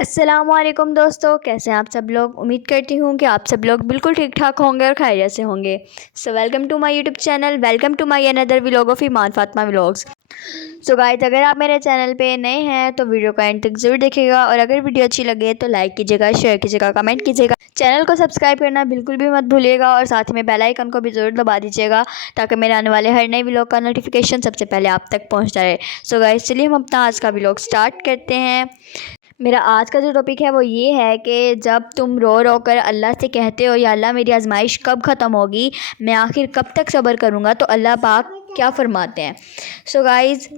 السلام علیکم دوستو، کیسے ہیں آپ سب لوگ؟ امید کرتی ہوں کہ آپ سب لوگ بالکل ٹھیک ٹھاک ہوں گے اور خیریت سے ہوں گے۔ So welcome to my YouTube channel, welcome to my اندر vlog of Iman Fatima vlogs. So guys, اگر آپ میرے چینل پہ نئے ہیں تو ویڈیو کو اینڈ تک ضرور دیکھیے گا، اور اگر ویڈیو اچھی لگے تو لائک کیجیے گا، شیئر کیجیے گا، کمنٹ کیجیے گا۔ چینل کو سبسکرائب کرنا بالکل بھی مت بھولیے گا، اور ساتھ میں بیل آئیکن کو بھی ضرور دبا دیجیے گا تاکہ میرے آنے والے ہر نئے ولاگ کا نوٹیفیکیشن سب سے پہلے آپ تک پہنچتا رہے۔ سو گائز، چلیے ہم اپنا آج کا ولاگ سٹارٹ کرتے ہیں۔ میرا آج کا جو ٹاپک ہے وہ یہ ہے کہ جب تم رو رو کر اللہ سے کہتے ہو یا اللہ میری آزمائش کب ختم ہوگی، میں آخر کب تک صبر کروں گا، تو اللہ پاک کیا فرماتے ہیں۔ سو گائز،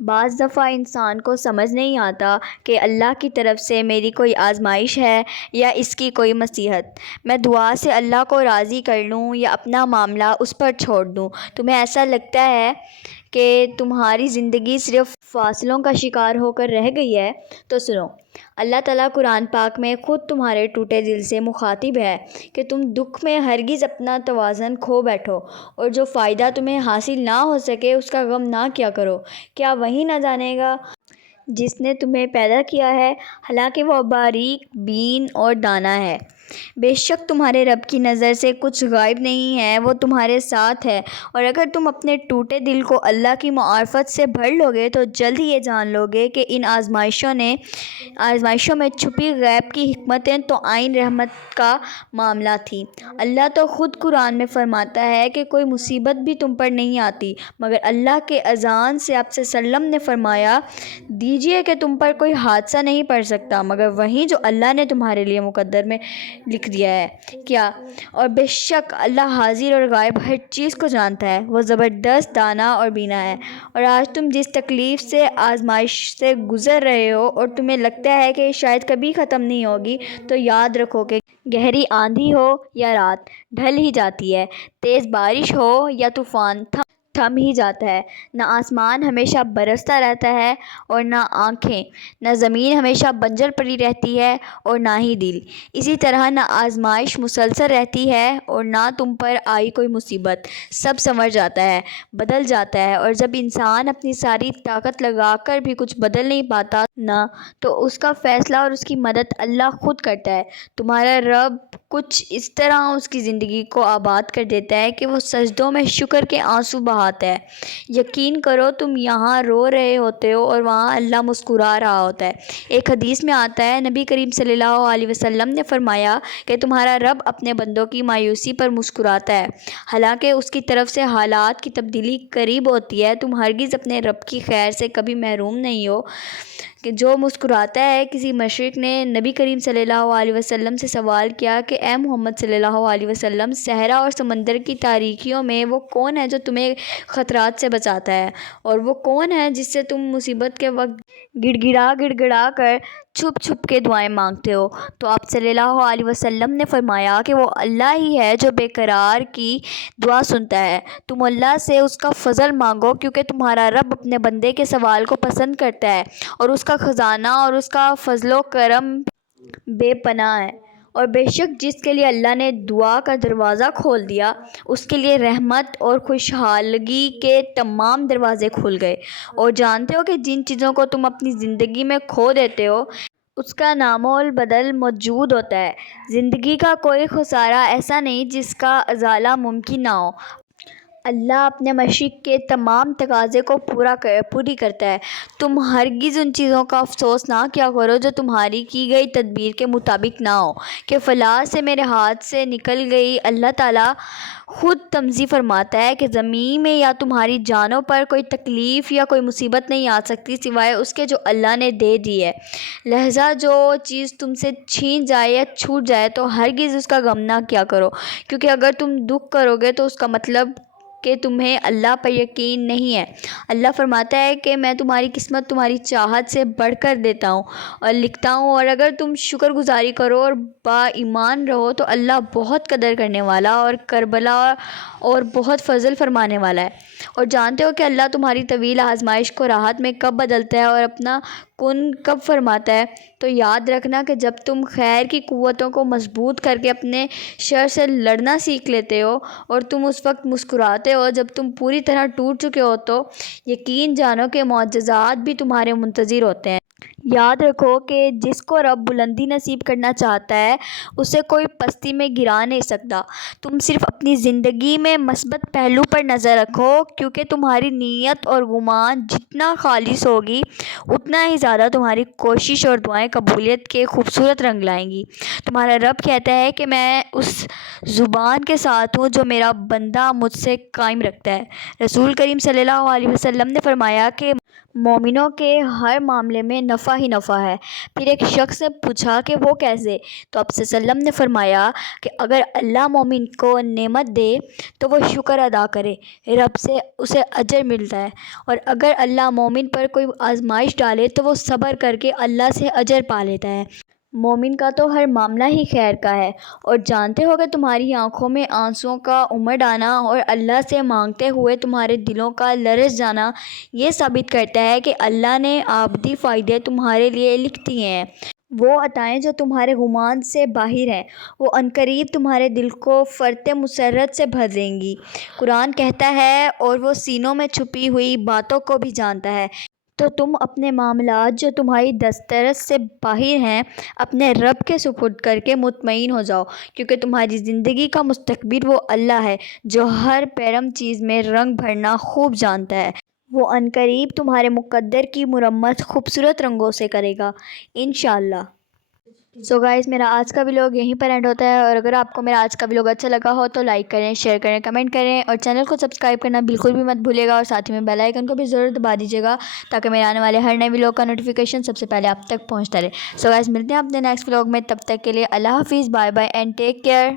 بعض دفعہ انسان کو سمجھ نہیں آتا کہ اللہ کی طرف سے میری کوئی آزمائش ہے یا اس کی کوئی مصیحت۔ میں دعا سے اللہ کو راضی کر لوں یا اپنا معاملہ اس پر چھوڑ دوں۔ تمہیں ایسا لگتا ہے کہ تمہاری زندگی صرف فاصلوں کا شکار ہو کر رہ گئی ہے، تو سنو، اللہ تعالیٰ قرآن پاک میں خود تمہارے ٹوٹے دل سے مخاطب ہے کہ تم دکھ میں ہرگز اپنا توازن کھو بیٹھو، اور جو فائدہ تمہیں حاصل نہ ہو سکے اس کا غم نہ کیا کرو۔ کیا وہی نہ جانے گا جس نے تمہیں پیدا کیا ہے؟ حالانکہ وہ باریک بین اور دانا ہے۔ بے شک تمہارے رب کی نظر سے کچھ غائب نہیں ہے، وہ تمہارے ساتھ ہے، اور اگر تم اپنے ٹوٹے دل کو اللہ کی معرفت سے بھر لوگے تو جلد ہی یہ جان لوگے کہ ان آزمائشوں میں چھپی غیب کی حکمتیں تو عین رحمت کا معاملہ تھی۔ اللہ تو خود قرآن میں فرماتا ہے کہ کوئی مصیبت بھی تم پر نہیں آتی مگر اللہ کے اذن سے آپ صلی اللہ علیہ وسلم نے فرمایا دیجئے کہ تم پر کوئی حادثہ نہیں پڑ سکتا مگر وہی جو اللہ نے تمہارے لیے مقدر میں لکھ دیا ہے۔ کیا اور بے شک اللہ حاضر اور غائب ہر چیز کو جانتا ہے، وہ زبردست دانا اور بینا ہے۔ اور آج تم جس تکلیف سے آزمائش سے گزر رہے ہو اور تمہیں لگتا ہے کہ شاید کبھی ختم نہیں ہوگی، تو یاد رکھو کہ گہری آندھی ہو یا رات ڈھل ہی جاتی ہے، تیز بارش ہو یا طوفان تھم ہی جاتا ہے۔ نہ آسمان ہمیشہ برستا رہتا ہے اور نہ آنکھیں، نہ زمین ہمیشہ بنجر پڑی رہتی ہے اور نہ ہی دل۔ اسی طرح نہ آزمائش مسلسل رہتی ہے اور نہ تم پر آئی کوئی مصیبت۔ سب سنور جاتا ہے، بدل جاتا ہے، اور جب انسان اپنی ساری طاقت لگا کر بھی کچھ بدل نہیں پاتا نا، تو اس کا فیصلہ اور اس کی مدد اللہ خود کرتا ہے۔ تمہارا رب کچھ اس طرح اس کی زندگی کو آباد کر دیتا ہے کہ وہ سجدوں میں شکر کے آنسو بہاتا ہے۔ یقین کرو، تم یہاں رو رہے ہوتے ہو اور وہاں اللہ مسکرا رہا ہوتا ہے۔ ایک حدیث میں آتا ہے، نبی کریم صلی اللہ علیہ وسلم نے فرمایا کہ تمہارا رب اپنے بندوں کی مایوسی پر مسکراتا ہے، حالانکہ اس کی طرف سے حالات کی تبدیلی قریب ہوتی ہے۔ تم ہرگز اپنے رب کی خیر سے کبھی محروم نہیں ہو کہ جو مسکراتا ہے۔ کسی مشرک نے نبی کریم صلی اللہ علیہ وسلم سے سوال کیا کہ اے محمد صلی اللہ علیہ وسلم، صحرا اور سمندر کی تاریکیوں میں وہ کون ہے جو تمہیں خطرات سے بچاتا ہے، اور وہ کون ہے جس سے تم مصیبت کے وقت گڑ گڑا کر چھپ چھپ کے دعائیں مانگتے ہو؟ تو آپ صلی اللہ علیہ وسلم نے فرمایا کہ وہ اللہ ہی ہے جو بے قرار کی دعا سنتا ہے۔ تم اللہ سے اس کا فضل مانگو، کیونکہ تمہارا رب اپنے بندے کے سوال کو پسند کرتا ہے، اور اس کا خزانہ اور اس کا فضل و کرم بے پناہ ہے۔ اور بے شک جس کے لیے اللہ نے دعا کا دروازہ کھول دیا، اس کے لیے رحمت اور خوشحالگی کے تمام دروازے کھل گئے۔ اور جانتے ہو کہ جن چیزوں کو تم اپنی زندگی میں کھو دیتے ہو اس کا نام و بدل موجود ہوتا ہے۔ زندگی کا کوئی خسارہ ایسا نہیں جس کا ازالہ ممکن نہ ہو۔ اللہ اپنے مشیت کے تمام تقاضے کو پوری کرتا ہے۔ تم ہرگز ان چیزوں کا افسوس نہ کیا کرو جو تمہاری کی گئی تدبیر کے مطابق نہ ہو کہ فلاں سے میرے ہاتھ سے نکل گئی۔ اللہ تعالیٰ خود تنزیہ فرماتا ہے کہ زمین میں یا تمہاری جانوں پر کوئی تکلیف یا کوئی مصیبت نہیں آ سکتی سوائے اس کے جو اللہ نے دے دی ہے۔ لہذا جو چیز تم سے چھین جائے یا چھوٹ جائے تو ہرگز اس کا غم نہ کیا کرو، کیونکہ اگر تم دکھ کرو گے تو اس کا مطلب کہ تمہیں اللہ پر یقین نہیں ہے۔ اللہ فرماتا ہے کہ میں تمہاری قسمت تمہاری چاہت سے بڑھ کر دیتا ہوں اور لکھتا ہوں، اور اگر تم شکر گزاری کرو اور با ایمان رہو تو اللہ بہت قدر کرنے والا اور کربلا اور بہت فضل فرمانے والا ہے۔ اور جانتے ہو کہ اللہ تمہاری طویل آزمائش کو راحت میں کب بدلتا ہے اور اپنا کن کب فرماتا ہے۔ تو یاد رکھنا کہ جب تم خیر کی قوتوں کو مضبوط کر کے اپنے شر سے لڑنا سیکھ لیتے ہو اور تم اس وقت مسکراتے ہو جب تم پوری طرح ٹوٹ چکے ہو، تو یقین جانو کہ معجزات بھی تمہارے منتظر ہوتے ہیں۔ یاد رکھو کہ جس کو رب بلندی نصیب کرنا چاہتا ہے اسے کوئی پستی میں گرا نہیں سکتا۔ تم صرف اپنی زندگی میں مثبت پہلو پر نظر رکھو، کیونکہ تمہاری نیت اور گمان جتنا خالص ہوگی اتنا ہی زیادہ تمہاری کوشش اور دعائیں قبولیت کے خوبصورت رنگ لائیں گی۔ تمہارا رب کہتا ہے کہ میں اس زبان کے ساتھ ہوں جو میرا بندہ مجھ سے قائم رکھتا ہے۔ رسول کریم صلی اللہ علیہ وسلم نے فرمایا کہ مومنوں کے ہر معاملے میں نفع ہی نفع ہے۔ پھر ایک شخص نے پوچھا کہ وہ کیسے؟ تو آپ صلی اللہ علیہ وسلم نے فرمایا کہ اگر اللہ مومن کو نعمت دے تو وہ شکر ادا کرے، رب سے اسے اجر ملتا ہے، اور اگر اللہ مومن پر کوئی آزمائش ڈالے تو وہ صبر کر کے اللہ سے اجر پا لیتا ہے۔ مومن کا تو ہر معاملہ ہی خیر کا ہے، اور جانتے ہو کہ تمہاری آنکھوں میں آنسوؤں کا امڑ آنا اور اللہ سے مانگتے ہوئے تمہارے دلوں کا لرز جانا یہ ثابت کرتا ہے کہ اللہ نے ابدی فائدے تمہارے لیے لکھ دیے ہیں۔ وہ عطائیں جو تمہارے گمان سے باہر ہیں وہ عنقریب تمہارے دل کو فرط مسرت سے بھر دیں گی۔ قرآن کہتا ہے اور وہ سینوں میں چھپی ہوئی باتوں کو بھی جانتا ہے۔ تو تم اپنے معاملات جو تمہاری دسترس سے باہر ہیں اپنے رب کے سپرد کر کے مطمئن ہو جاؤ، کیونکہ تمہاری زندگی کا مستقبل وہ اللہ ہے جو ہر پیرم چیز میں رنگ بھرنا خوب جانتا ہے۔ وہ عنقریب تمہارے مقدر کی مرمت خوبصورت رنگوں سے کرے گا انشاءاللہ۔ سو گائز، میرا آج کا ولاگ یہیں پر اینڈ ہوتا ہے، اور اگر آپ کو میرا آج کا ولاگ اچھا لگا ہو تو لائک کریں، شیئر کریں، کمنٹ کریں، اور چینل کو سبسکرائب کرنا بالکل بھی مت بھولیے گا، اور ساتھ ہی میں بیل آئیکن کو بھی ضرور دبا دیجیے گا تاکہ میرے آنے والے ہر نئے ولاگ کا نوٹیفیکیشن سب سے پہلے آپ تک پہنچتا رہے۔ سو گائز، ملتے ہیں اپنے نیکسٹ ولاگ میں، تب تک کے لیے اللہ حافظ، bye bye and take care.